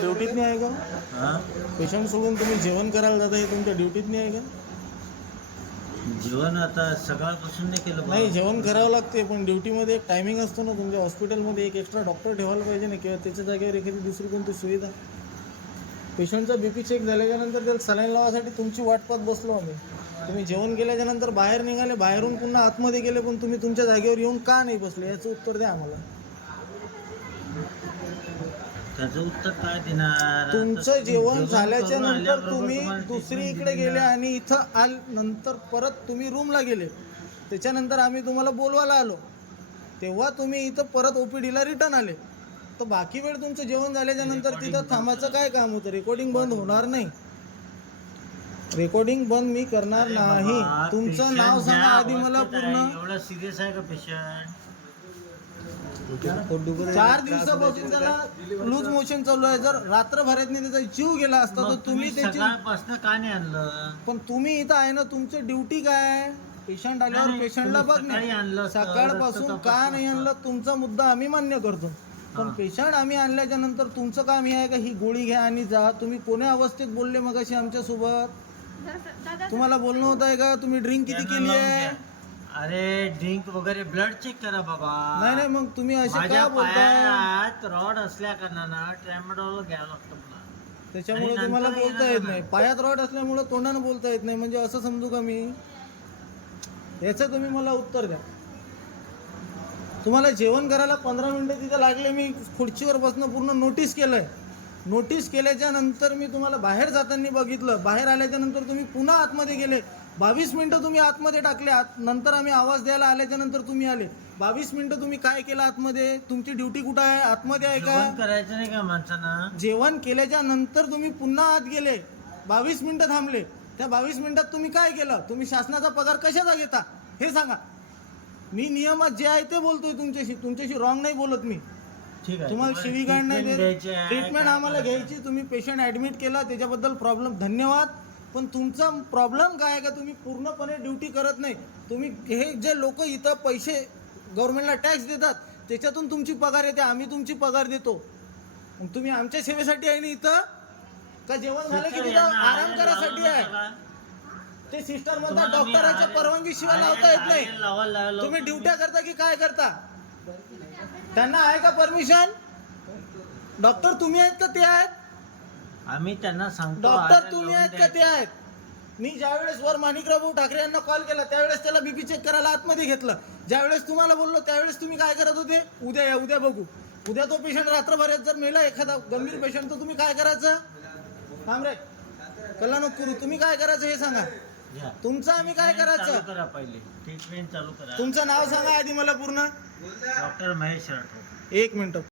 ड्युटीत नाही आहे का? हा? पेशंट सोडून तुम्ही जेवण करायला जाता, हे तुमच्या ड्युटीत नाही आहे का? जेवण आता सकाळपासून नाही केलं नाही, बा. जेवण करावं लागते, पण ड्युटीमध्ये एक टायमिंग असतो ना. तुमच्या हॉस्पिटलमध्ये एक एक्स्ट्रा डॉक्टर ठेवायला पाहिजे ना, किंवा त्याच्या जागेवर एखादी दुसरी कोणती सुविधा. पेशंटचा बीपी चेक झाल्याच्यानंतर त्याला सलाईन लावासाठी तुमची वाट पाहत बसलो आम्ही. तुम्ही जेवण केल्याच्यानंतर बाहेर निघाले, बाहेरून पुन्हा आतमध्ये गेले, पण तुम्ही तुमच्या जागेवर येऊन का नाही बसले, याचं उत्तर द्या आम्हाला. त्याचं उत्तर काय देणार? तुमचं जेवण झाल्याच्या करून नंतर आल्याबरोबर तुम्ही तुम्हाला दुसरी treatment इकडे दिली गेले ना. आणि इथं नंतर परत तुम्ही रूमला गेले. त्याच्यानंतर आम्ही तुम्हाला बोलवायला आलो, तेव्हा तुम्ही इथं परत ओपीडीला रिटर्न आले. तर बाकी वेळ तुमचं जेवण झाल्याच्या नंतर तिथं थांबायचं काय काम होतं? रेकॉर्डिंग बंद होणार नाही. रेकॉर्डिंग बंद मी करणार नाही. बाबा, तुमचं patient नाव सांगा ज्या आधी मला अवस्थेत पूर्ण. आहे, एवढा सिरियस आहे का पेशंट? 4 दिवसापासून त्याला लूज मोशन चालू आहे. जर रात्रभरातनी त्याचा जीव गेला असता तर तुम्ही त्याची, सकाळपासून का नाही आणलं? पण तुम्ही इथं आहे ना, तुमची ड्युटी काय? पेशंट आल्यावर नाही, पेशंटला तुम्ही बघणे. सकाळी आणलं असतं, सकाळपासून रक्त का तपासलं नाही आणलं तुमचा मुद्दा आम्ही मान्य करतो, पण हा. पेशंट आम्ही आणल्याच्या नंतर तुमचं काम हे आहे का ही गोळी घ्या आणि जा? तुम्ही कोण्या अवस्थेत बोलले मगाशी आमच्यासोबत? तुम्हाला बोलणं होत आहे का? तुम्ही ड्रिंक किती यांना केली लावून आहे? द्या. अरे ड्रिंक वगैरे ब्लड चेक करा बाबा. नाही, मग तुम्ही असे माझ्या का बोलताय? पायात रॉड असल्या कारणानं ट्रॅमाडॉल घ्यावं लागतं मला. त्याच्यामुळे आणि तुम्हाला नंतर बोलता येणार येत नाही. नाही. पायात रॉड असल्यामुळे तोंडानं बोलता येत नाही, म्हणजे असं समजू का मी? याचं तुम्ही मला उत्तर द्या. तुम्हाला जेवण करायला 15 मिनिटं तिथे लागले. मी खुर्चीवर बसणं पूर्ण नोटीस केलंय. नोटीस केल्याच्या नंतर मी तुम्हाला बाहेर जाताना बघितलं. बाहेर आल्याच्या नंतर तुम्ही पुन्हा आतमध्ये गेले. 22 मिनिटं तुम्ही आतमध्ये टाकले. नंतर आम्ही आवाज द्यायला आल्याच्या नंतर तुम्ही आले. 22 मिनिटं तुम्ही काय केलं आतमध्ये? तुमची ड्युटी कुठं आहे? आतमध्ये आहे जेवण का? करायचं नाही का माणसानं? जेवण केल्याच्या नंतर तुम्ही पुन्हा आत गेले, 22 मिनिटं थांबले. त्या 22 मिनिटात तुम्ही काय केलं? तुम्ही शासनाचा पगार कशाचा घेता हे सांगा. मी नियमात जे आहे ते बोलतोय तुमच्याशी रॉंग नाही बोलत मी. ठीक आहे. तुम्हाला शिवीगाळ नाही treatment देत. द्यायची आहे, ट्रीटमेंट काय आम्हाला करायचं? घ्यायची. तुम्ही पेशंट ॲडमिट केला त्याच्याबद्दल प्रॉब्लेम धन्यवाद, पण तुमचा प्रॉब्लेम काय आहे का? तुम्ही पूर्णपणे ड्युटी करत नाही. तुम्ही हे जे लोक इथं पैसे गव्हर्नमेंटला टॅक्स देतात त्याच्यातून तुमची पगार येते. आम्ही तुमची पगार देतो. मग तुम्ही आमच्या सेवेसाठी आहे ना इथं? का जेवण झालं की तिथं आराम करायसाठी आहे? ते सिस्टर म्हणतात डॉक्टरांच्या परवानगी शिवाय लावता येत नाही. तुम्ही ड्युट्या करता की काय करता? त्यांना आहे का परमिशन? डॉक्टर तुम्ही आहेत का ते आहेत? आम्ही त्यांना सांगतो. डॉक्टर तुम्ही आहेत का ते आहेत? मी ज्यावेळेस वर माणिकराव ठाकरे यांना कॉल केला त्यावेळेस त्याला बीपी चेक करायला आतमध्ये घेतलं. ज्यावेळेस तुम्हाला बोललो त्यावेळेस तुम्ही काय करत होते? उद्या या, उद्या बघू. उद्या तो पेशंट रात्रभरात जर मेला एखादा गंभीर पेशंट तर तुम्ही काय करायचं? थांब रे, कल्ला नको करू. तुम्ही काय करायचं हे सांगा. घ्या. तुमचं आम्ही काय चालू करायचं? करा पहिले. ट्रीटमेंट चालू करा. तुमचं नाव सांगा आधी मला पूर्ण. डॉक्टर महेश राठोड. 1 मिनिट.